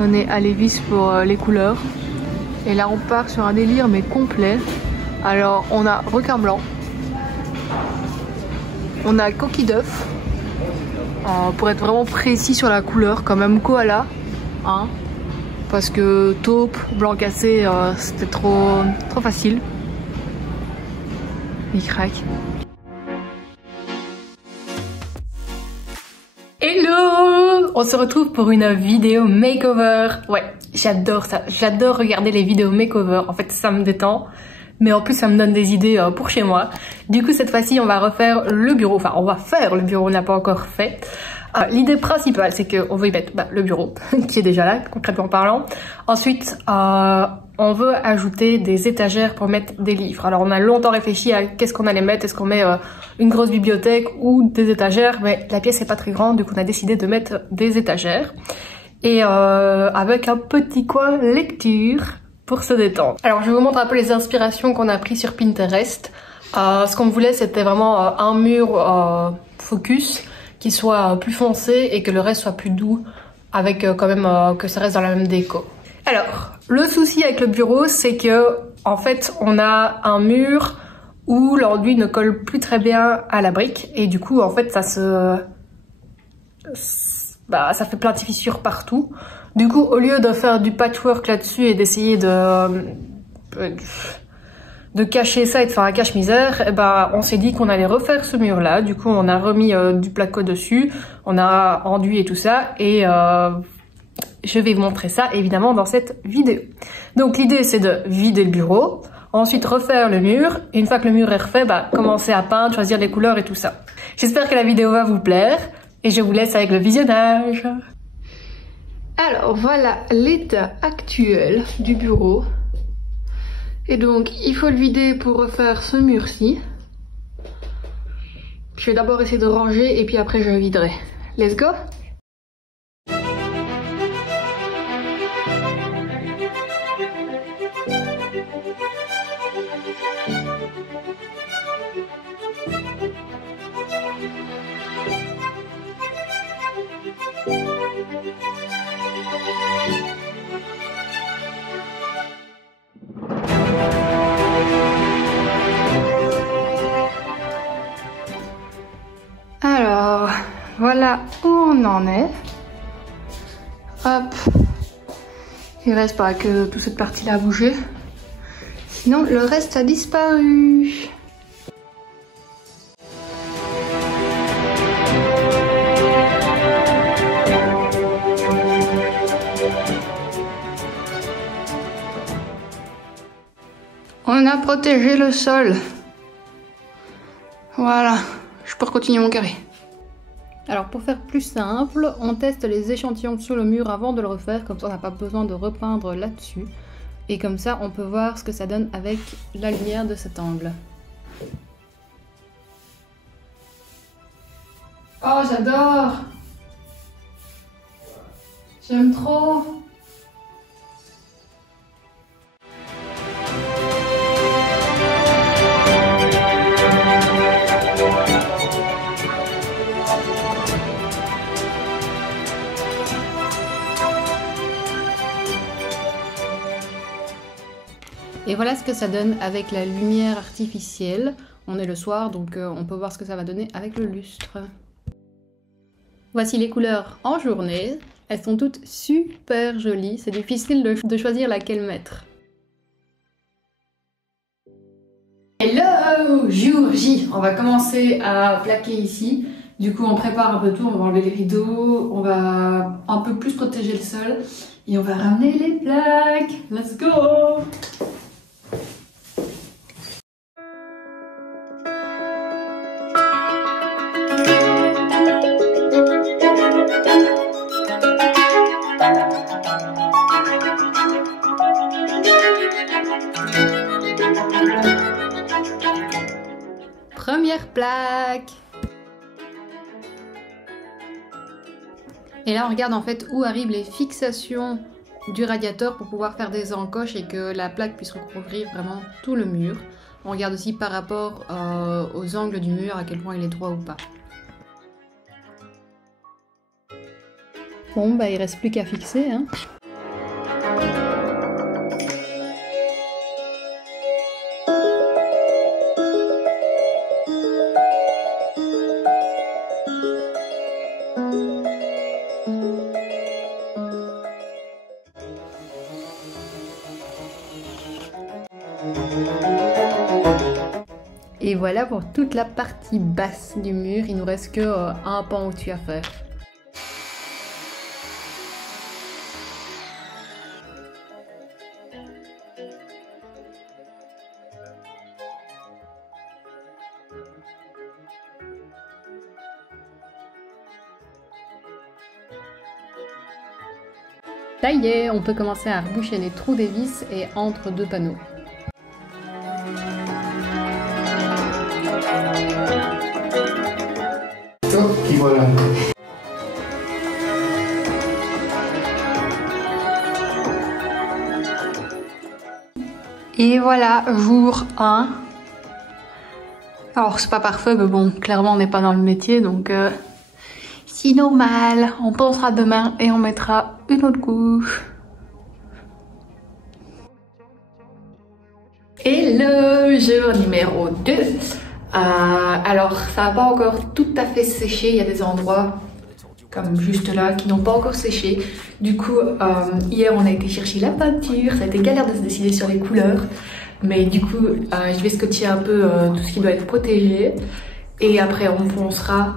On est à Lévis pour les couleurs. Et là on part sur un délire mais complet. Alors on a requin blanc. On a coquille d'œuf. Pour être vraiment précis sur la couleur, quand même koala. Hein, parce que taupe, blanc cassé, c'était trop facile. Il craque. Hello! On se retrouve pour une vidéo makeover. Ouais, j'adore ça. J'adore regarder les vidéos makeover. En fait, ça me détend. Mais en plus, ça me donne des idées pour chez moi. Du coup, cette fois-ci, on va refaire le bureau. Enfin, on va faire le bureau, on n'a pas encore fait. L'idée principale, c'est qu'on veut y mettre le bureau, qui est déjà là, concrètement parlant. Ensuite, on veut ajouter des étagères pour mettre des livres. Alors, on a longtemps réfléchi à qu'est-ce qu'on allait mettre. Est-ce qu'on met une grosse bibliothèque ou des étagères? Mais la pièce n'est pas très grande, donc on a décidé de mettre des étagères. Et avec un petit coin lecture pour se détendre. Alors, je vous montre un peu les inspirations qu'on a prises sur Pinterest. Ce qu'on voulait, c'était vraiment un mur focus qui soit plus foncé et que le reste soit plus doux, avec quand même que ça reste dans la même déco. Alors, le souci avec le bureau, c'est que en fait, on a un mur où l'enduit ne colle plus très bien à la brique et du coup, en fait, ça fait plein de fissures partout. Du coup, au lieu de faire du patchwork là-dessus et d'essayer de cacher ça et de faire un cache-misère, eh ben, on s'est dit qu'on allait refaire ce mur-là. Du coup, on a remis du placo dessus, on a enduit et tout ça, et je vais vous montrer ça évidemment dans cette vidéo. Donc l'idée, c'est de vider le bureau, ensuite refaire le mur, et une fois que le mur est refait, commencer à peindre, choisir les couleurs et tout ça. J'espère que la vidéo va vous plaire, et je vous laisse avec le visionnage. Alors voilà l'état actuel du bureau. Et donc, il faut le vider pour refaire ce mur-ci. Je vais d'abord essayer de ranger et puis après je le viderai. Let's go! Alors, voilà où on en est. Hop. Il reste pas que toute cette partie-là a bougé. Sinon, le reste a disparu. On a protégé le sol. Voilà. Je peux continuer mon carré. Alors pour faire plus simple, on teste les échantillons sur le mur avant de le refaire, comme ça on n'a pas besoin de repeindre là-dessus. Et comme ça on peut voir ce que ça donne avec la lumière de cet angle. Oh j'adore! J'aime trop! Et voilà ce que ça donne avec la lumière artificielle. On est le soir, donc on peut voir ce que ça va donner avec le lustre. Voici les couleurs en journée. Elles sont toutes super jolies. C'est difficile de choisir laquelle mettre. Hello! Jour J! On va commencer à plaquer ici. Du coup, on prépare un peu tout. On va enlever les rideaux. On va un peu plus protéger le sol. Et on va ramener les plaques. Let's go! Première plaque. Et là on regarde en fait où arrivent les fixations du radiateur pour pouvoir faire des encoches et que la plaque puisse recouvrir vraiment tout le mur. On regarde aussi par rapport aux angles du mur à quel point il est droit ou pas. Bon bah il reste plus qu'à fixer hein. voilà pour toute la partie basse du mur. Il nous reste que un pan au-dessus à faire. Ça y est, on peut commencer à reboucher les trous des vis et entre deux panneaux. Et voilà. Et voilà, jour 1. Alors c'est pas parfait, mais bon, clairement on n'est pas dans le métier, donc c'est normal. On pensera demain et on mettra une autre couche. Et le jour numéro 2. Alors ça n'a pas encore tout à fait séché, il y a des endroits comme juste là qui n'ont pas encore séché. Du coup hier on a été chercher la peinture, ça a été galère de se décider sur les couleurs, mais du coup je vais scotcher un peu tout ce qui doit être protégé et après on foncera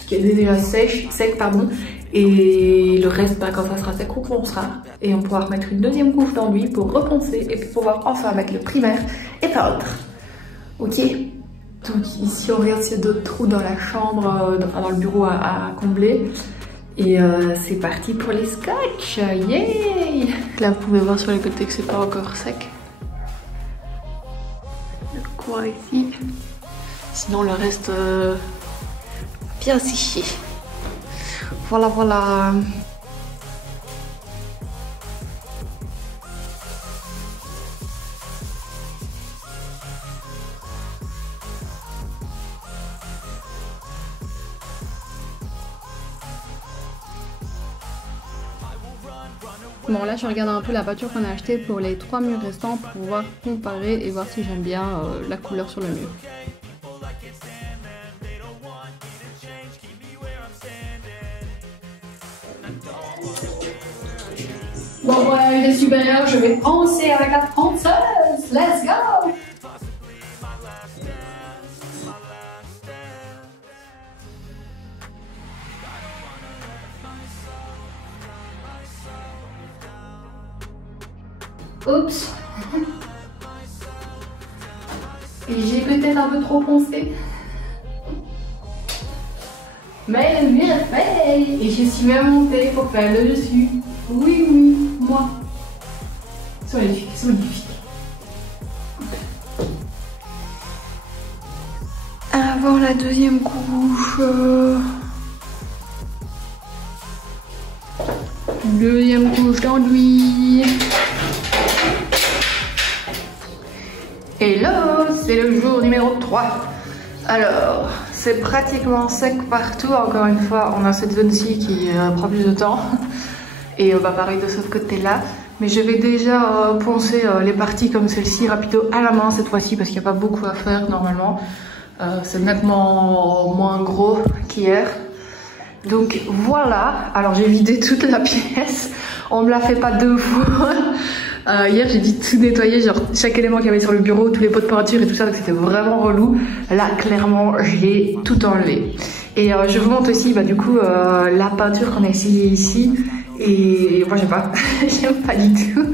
ce qui est déjà sec pardon, et le reste quand ça sera sec on foncera et on pourra remettre une deuxième couche d'enduit pour reponcer et puis pouvoir enfin mettre le primaire et peindre. Ok. Donc ici on regarde s'il y a d'autres trous dans la chambre, dans le bureau à combler. Et c'est parti pour les scotch. Yay! Là vous pouvez voir sur les côtés que c'est pas encore sec. Le coin ici. Sinon le reste bien séché. Voilà voilà. Bon là je regarde un peu la peinture qu'on a achetée pour les 3 murs restants pour pouvoir comparer et voir si j'aime bien la couleur sur le mur. Bon pour la unité supérieure je vais poncer avec la ponceuse. Let's go! Oups. Et j'ai peut-être un peu trop poncé. Mais le mur est fait. Et je suis même montée pour faire le dessus. Oui, oui, moi. C'est magnifique, c'est magnifique. Avant la deuxième couche. Deuxième couche d'enduit. Et là, c'est le jour numéro 3. Alors, c'est pratiquement sec partout. Encore une fois, on a cette zone-ci qui prend plus de temps. Et pareil de ce côté-là. Mais je vais déjà poncer les parties comme celle-ci rapido à la main cette fois-ci parce qu'il n'y a pas beaucoup à faire normalement. C'est nettement moins gros qu'hier. Donc voilà. Alors j'ai vidé toute la pièce. On me la fait pas 2 fois. Hier j'ai dit tout nettoyer, genre chaque élément qu'il y avait sur le bureau, tous les pots de peinture et tout ça, donc c'était vraiment relou. Là clairement j'ai tout enlevé. Et je vous montre aussi du coup la peinture qu'on a essayé ici. Et moi j'aime pas, j'aime pas du tout.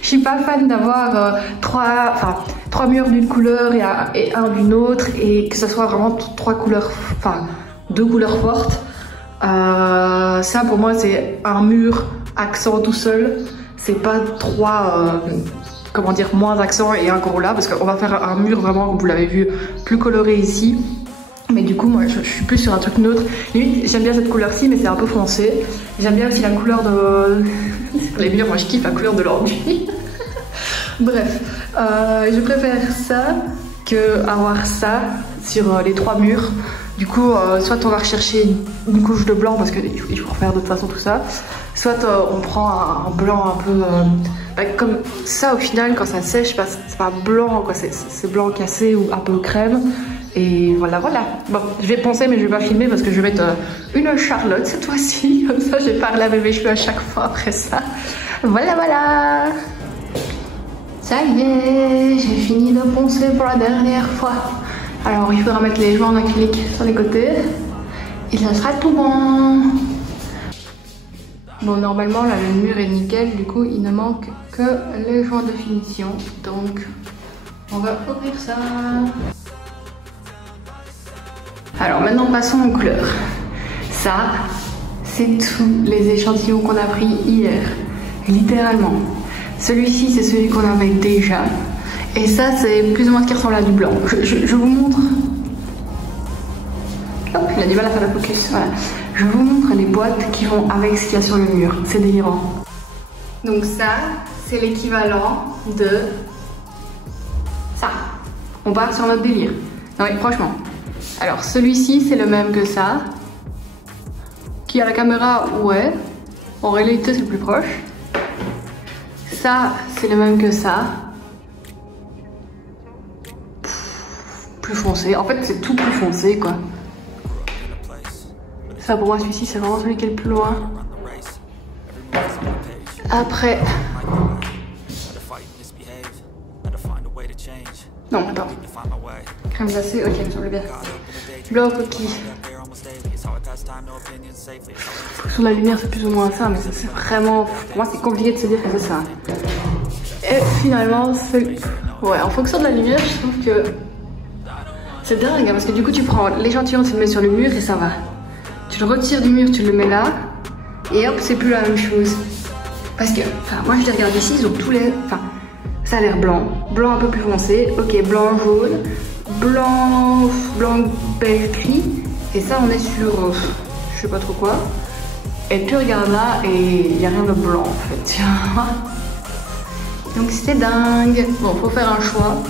Je suis pas fan d'avoir 3 murs d'une couleur et un d'une autre, et que ce soit vraiment 3 couleurs, 2 couleurs fortes. Ça pour moi c'est un mur accent tout seul. C'est pas 3 moins accents et un gros là, parce qu'on va faire un mur vraiment, comme vous l'avez vu, plus coloré ici. Mais du coup moi je suis plus sur un truc neutre. Limite j'aime bien cette couleur-ci mais c'est un peu foncé. J'aime bien aussi la couleur de... les murs, moi je kiffe la couleur de l'enduit. Bref, je préfère ça que avoir ça sur les 3 murs. Du coup soit on va rechercher une couche de blanc parce qu'il faut refaire de toute façon tout ça. Soit on prend un blanc un peu comme ça au final quand ça sèche, c'est pas blanc quoi, c'est blanc cassé ou un peu crème. Et voilà voilà. Bon je vais poncer mais je vais pas filmer parce que je vais mettre une Charlotte cette fois-ci. Comme ça je vais pas laver mes cheveux à chaque fois après ça. Voilà voilà. Ça y est, j'ai fini de poncer pour la dernière fois. Alors il faudra mettre les joints en acrylique sur les côtés et ça sera tout bon. Bon, normalement là le mur est nickel, du coup il ne manque que les joints de finition, donc on va ouvrir ça. Alors maintenant passons aux couleurs. Ça, c'est tous les échantillons qu'on a pris hier, littéralement. Celui-ci c'est celui qu'on avait déjà. Et ça c'est plus ou moins ce qui ressemble à du blanc. Je vous montre. Hop, il a du mal à faire le focus. Voilà. Je vous montre les boîtes qui vont avec ce qu'il y a sur le mur. C'est délirant. Donc ça, c'est l'équivalent de ça. On part sur notre délire. Non mais franchement. Alors celui-ci, c'est le même que ça. Qui à la caméra, ouais. En réalité, c'est le plus proche. Ça, c'est le même que ça. Plus foncé. En fait, c'est tout plus foncé, quoi. Ça, pour moi, celui-ci, c'est vraiment celui qui est le plus loin. Après... Non, attends. Crème glacée, ok, il me semble bien. Blanc coquille. Sur la lumière, c'est plus ou moins ça, mais ça, c'est vraiment... Pour moi, c'est compliqué de se dire que c'est ça. Et finalement, c'est... Ouais, en fonction de la lumière, je trouve que... C'est dingue, hein, parce que du coup, tu prends l'échantillon, tu le mets sur le mur et ça va. Tu le retires du mur, tu le mets là, et hop, c'est plus la même chose. Parce que, enfin, moi je les regarde ici, ils ont tous les... Enfin, ça a l'air blanc. Blanc un peu plus foncé, ok, blanc jaune, blanc beige gris, et ça on est sur, je sais pas trop quoi. Et tu regardes là, et il n'y a rien de blanc en fait. Donc c'est dingue. Bon, faut faire un choix.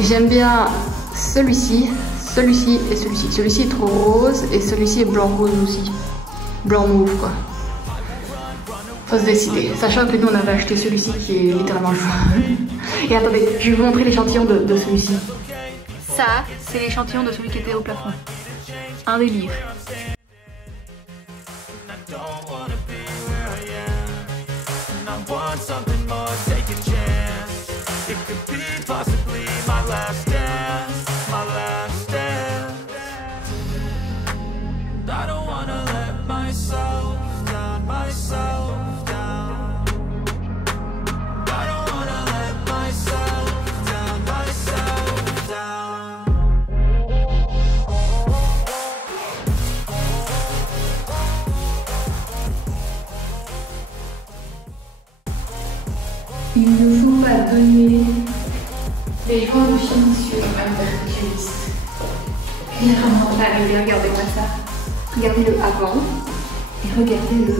J'aime bien celui-ci. Celui-ci et celui-ci. Celui-ci est trop rose et celui-ci est blanc rose aussi. Blanc mauve quoi. Faut se décider. Sachant que nous on avait acheté celui-ci qui est littéralement jaune. Et attendez, je vais vous montrer l'échantillon de celui-ci. Ça, c'est l'échantillon de celui qui était au plafond. Un délire. Il ne faut pas donner les joints de finition à une perfectionniste. Clairement, regardez-moi ça. Regardez-le avant et regardez-le.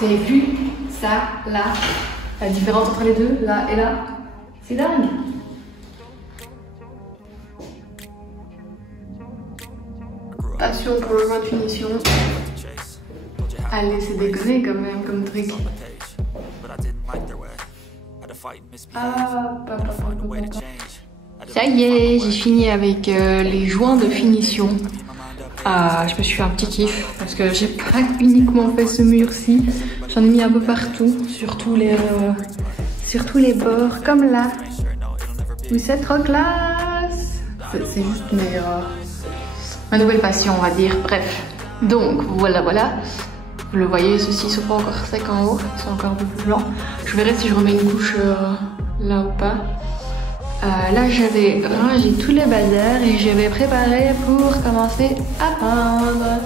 Vous avez vu ça, là, la différence entre les deux, là et là? C'est dingue. Passion pour le joint de finition. Allez, c'est déconné quand même comme truc. Ça y est, j'ai fini avec les joints de finition. Je me suis fait un petit kiff parce que j'ai pas uniquement fait ce mur-ci, j'en ai mis un peu partout, sur tous les bords, comme là. Oui, c'est trop classe. C'est juste ma nouvelle passion, on va dire. Bref, donc voilà. Vous le voyez, ceux-ci sont pas encore secs en haut, ils sont encore un peu plus blancs. Je verrai si je remets une couche là ou pas. Là j'avais rangé tous les bazars et je vais préparer pour commencer à peindre.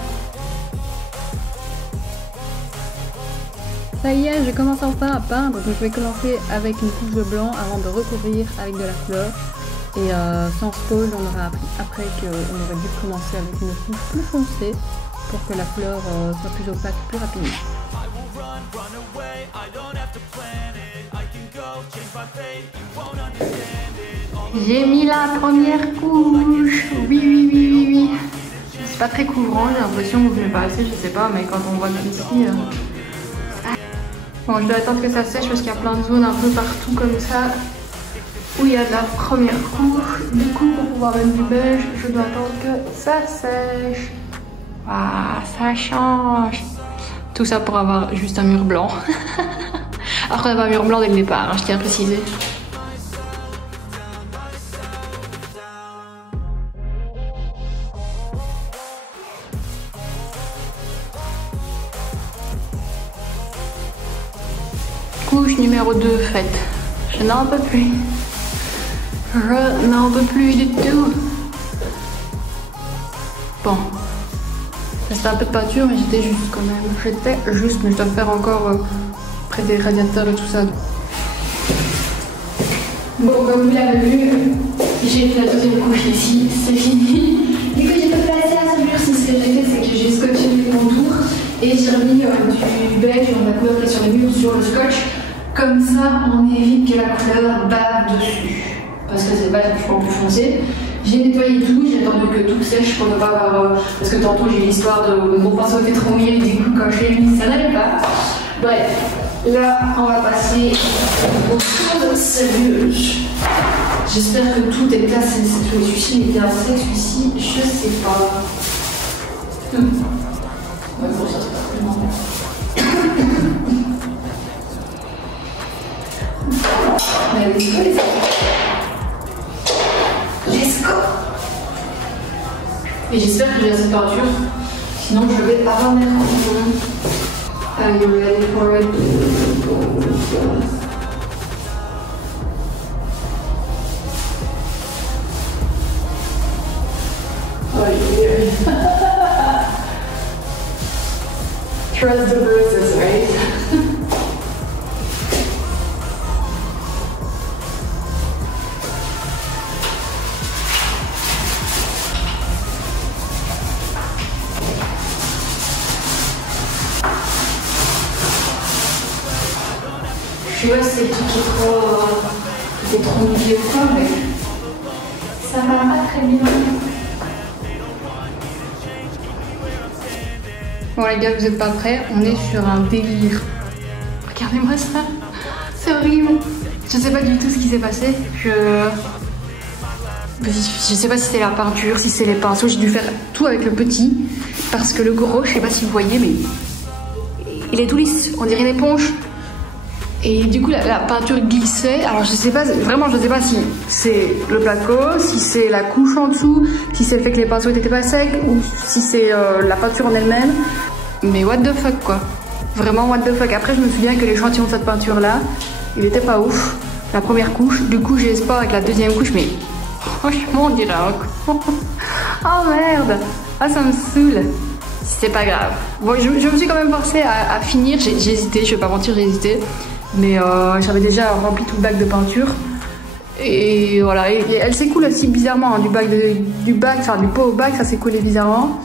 Ça y est, je commence enfin à peindre, donc je vais commencer avec une couche de blanc avant de recouvrir avec de la couleur. Et sans spoil, on aura appris après qu'on aurait dû commencer avec une couche plus foncée pour que la couleur soit plus opaque plus rapidement. J'ai mis la première couche. Oui. C'est pas très couvrant, j'ai l'impression que vous venez pas assez, je sais pas, mais quand on voit qu'ici... Bon, je dois attendre que ça sèche parce qu'il y a plein de zones un peu partout comme ça où il y a de la première couche. Du coup, pour pouvoir mettre du beige, je dois attendre que ça sèche. Waouh, ça change. Tout ça pour avoir juste un mur blanc. Alors qu'on avait un mur blanc dès le départ, hein, je tiens à préciser. Couche numéro 2 faite. Je n'en peux plus. Je n'en peux plus du tout. Bon. C'était un peu de peinture, mais j'étais juste quand même. J'étais juste, mais je dois le faire encore près des radiateurs et tout ça. Bon, comme vous l'avez vu, j'ai fait la deuxième couche ici, c'est fini. Du coup, j'ai pas placé à ce mur, si ce que j'ai fait, c'est que j'ai scotché les contours et j'ai remis du beige, on a couleur qui est sur les murs, sur le scotch. Comme ça, on évite que la couleur bave dessus. Parce que c'est pas vachement plus foncé. J'ai nettoyé tout, j'ai attendu que tout sèche pour ne pas avoir... parce que tantôt j'ai eu l'histoire de mon pinceau était trop mouillé, du coup quand je l'ai mis, ça n'allait pas. Bref, là on va passer au tour de celui-ci. J'espère que tout est placé. Celui-ci est bien sec, celui-ci, je sais pas. Ouais, bon, ça c'est pas vraiment. Mais let's go les amis. Let's go. Et j'espère que j'ai assez de peinture, sinon je vais avoir mes contours. Are you ready for it? Oh yeah. Trust the bruises, right? Je sais pas si c'est le truc qui est trop mouillé ou quoi, mais ça va pas très bien. Bon les gars, vous êtes pas prêts, on est sur un délire. Regardez-moi ça, c'est horrible. Je sais pas du tout ce qui s'est passé. Je sais pas si c'est la peinture, si c'est les pinceaux. J'ai dû faire tout avec le petit parce que le gros, je sais pas si vous voyez, mais il est tout lisse, on dirait une éponge. Et du coup la peinture glissait, alors je sais pas, vraiment je sais pas si c'est le placo, si c'est la couche en dessous, si c'est le fait que les pinceaux étaient pas secs ou si c'est la peinture en elle-même. Mais what the fuck quoi, vraiment what the fuck. Après je me souviens que l'échantillon de cette peinture là, il était pas ouf, la première couche, du coup j'ai espoir avec la deuxième couche, mais franchement on dirait un con. Oh merde, ah ça me saoule. C'est pas grave. Bon, je me suis quand même forcée à finir, j'ai hésité, je vais pas mentir, j'ai hésité. Mais j'avais déjà rempli tout le bac de peinture. Et voilà, et elle s'écoule aussi bizarrement, hein, du pot au bac, ça s'écoulait bizarrement.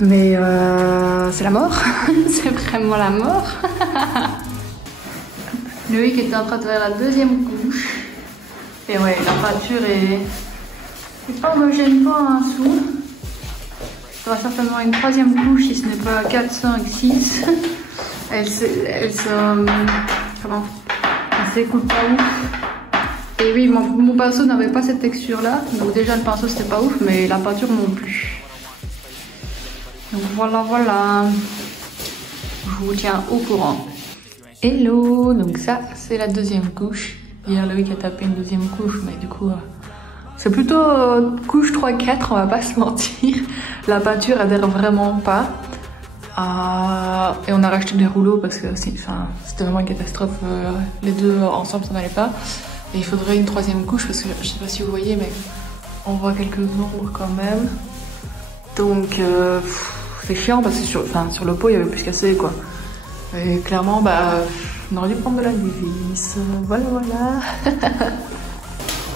Mais c'est la mort, c'est vraiment la mort. Loïc était en train de faire la deuxième couche. Et ouais, la peinture est pas homogène, pas un sou. Il y aura certainement une troisième couche si ce n'est pas 4, 5, 6. Elle s'écoule pas ouf. Et oui, mon pinceau n'avait pas cette texture là. Donc déjà le pinceau c'était pas ouf, mais la peinture non plus. Donc voilà, voilà. Je vous tiens au courant. Hello, donc ça c'est la deuxième couche. Hier Loïc a tapé une deuxième couche, mais du coup c'est plutôt couche 3-4, on va pas se mentir. La peinture adhère vraiment pas. Et on a racheté des rouleaux parce que c'était vraiment une catastrophe. Les deux ensemble ça n'allait pas. Et il faudrait une troisième couche parce que je sais pas si vous voyez, mais on voit quelques ombres quand même. Donc c'est chiant parce que sur le pot il y avait plus qu'assez quoi. Et clairement on aurait dû prendre de la vis. Voilà voilà.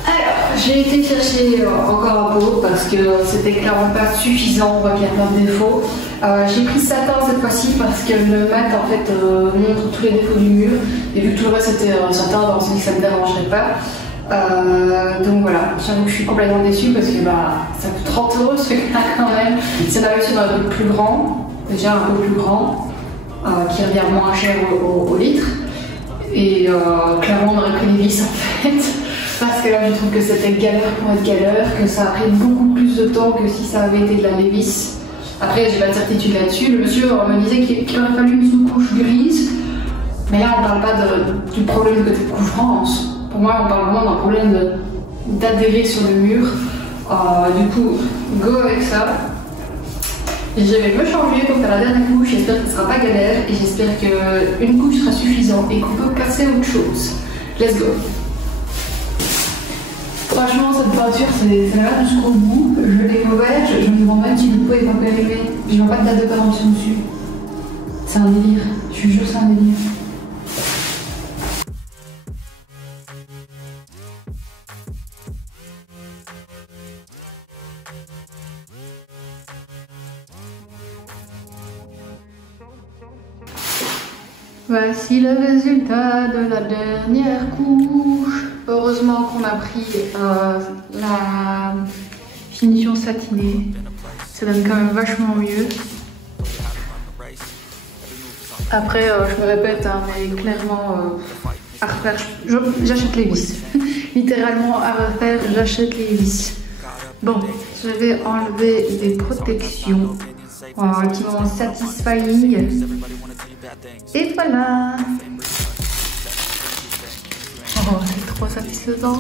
Alors, j'ai été chercher encore un pot parce que c'était clairement pas suffisant, on voit qu'il y a plein de défauts. J'ai pris satin cette fois-ci parce que le mat en fait montre tous les défauts du mur et vu que tout le reste était satin, on s'est dit que ça ne me dérangerait pas. Donc voilà, j'avoue que je suis complètement déçue parce que ça coûte 30 € ce là quand même. C'est la version un peu plus grand, déjà un peu plus grand. qui revient moins cher au litre. Et clairement on aurait pris les vis en fait, parce que là je trouve que c'était galère pour être galère, que ça a pris beaucoup plus de temps que si ça avait été de la Levi's. Après j'ai pas de certitude là-dessus, le monsieur me disait qu'il aurait fallu une sous-couche grise, mais là on parle pas du problème de côté couvrance. Pour moi on parle vraiment d'un problème d'adhérer sur le mur. Du coup go avec ça. Je vais me changer pour faire la dernière couche, j'espère que ce sera pas galère et j'espère qu'une couche sera suffisante et qu'on peut passer à autre chose. Let's go! Franchement cette peinture c'est là jusqu'au bout, je l'ai découvert, je me demande même si le pot est pas périmé, je vois pas de date de péremption dessus. C'est un délire, je suis juste un délire. Voici le résultat de la dernière couche. Heureusement qu'on a pris la finition satinée. Ça donne quand même vachement mieux. Après, je me répète, hein, mais clairement, à refaire, j'achète les vis. Littéralement, à refaire, j'achète les vis. Bon, je vais enlever les protections. Voilà, un petit moment satisfying. Et voilà. Oh, c'est trop satisfaisant.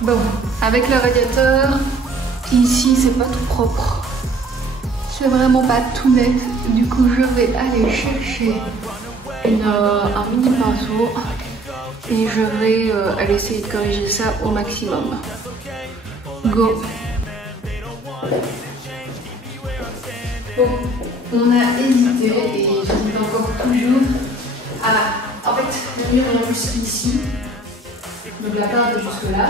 Bon, avec le radiateur, ici c'est pas tout propre. C'est vraiment pas tout net. Du coup, je vais aller chercher un mini pinceau et je vais aller essayer de corriger ça au maximum. Go! Bon, on a hésité et j'hésite encore toujours. En fait, le mur est jusqu'ici. Donc la teinte est jusque là.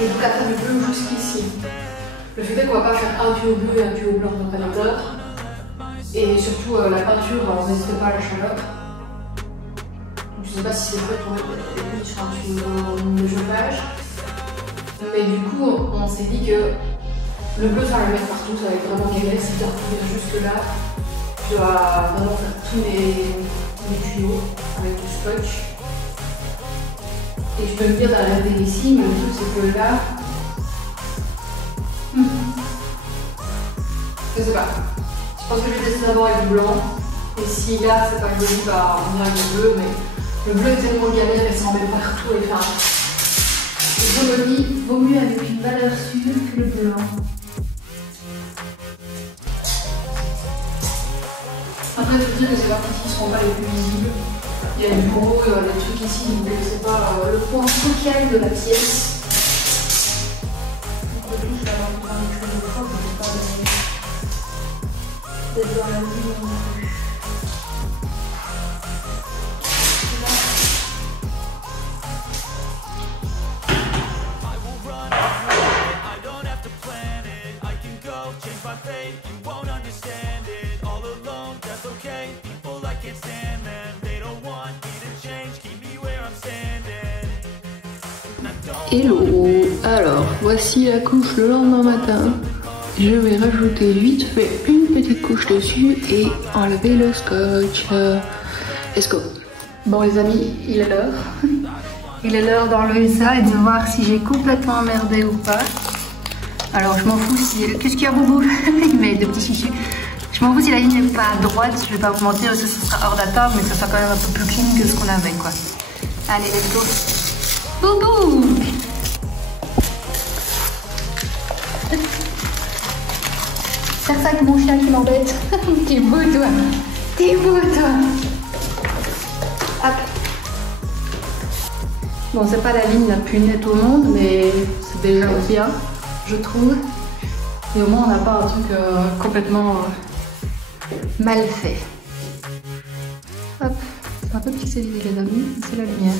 Et donc la teinte du bleu jusqu'ici. Le fait est qu'on va pas faire un tuyau bleu et un tuyau blanc dans le radiateur. Et surtout la peinture, on n'hésite pas à la chaleur. Donc, je sais pas si c'est fait pour être sur un tuyau de chauffage. Mais du coup, on s'est dit que le bleu, ça va le mettre partout, ça va être vraiment galère. Si tu retrouves jusque là, tu vas vraiment faire tous les tuyaux avec du scotch. Et je peux me dire d'arrêter ici, mais le truc c'est que là, je sais pas. Je pense que je vais tester d'abord avec du blanc. Et si là c'est pas joli, bah on ira avec le bleu. Mais le bleu est tellement galère et ça en met partout. Et enfin, je me dis, vaut mieux avec une valeur sûre que le blanc. Après, je veux dire que c'est parties qui seront pas les plus visibles. Il y a du gros, des trucs ici, donc c'est pas le point focal de la pièce. Donc, je vais avoir besoin de quelque chose de propre, mais pas d'être dans la vie non plus. Hello, alors voici la couche le lendemain matin. Je vais rajouter vite fait une petite couche dessus et enlever le scotch. Let's go. Bon les amis, il est l'heure. Il est l'heure d'enlever ça et de voir si j'ai complètement emmerdé ou pas. Alors je m'en fous si... Qu'est-ce qu'il y a Boubou? Il met deux petits chichis. Je m'en fous si la ligne n'est pas droite, je vais pas vous mentir, ça sera hors d'attente, mais ça sera quand même un peu plus clean que ce qu'on avait quoi. Allez, let's go. Boubou! C'est ça que mon chien qui m'embête. T'es beau toi. T'es beau toi. Hop. Bon, c'est pas la ligne la plus nette au monde, mais c'est déjà bien, je trouve. Et au moins on n'a pas un truc complètement mal fait. Hop, c'est un peu pixelisé les amis, c'est la lumière.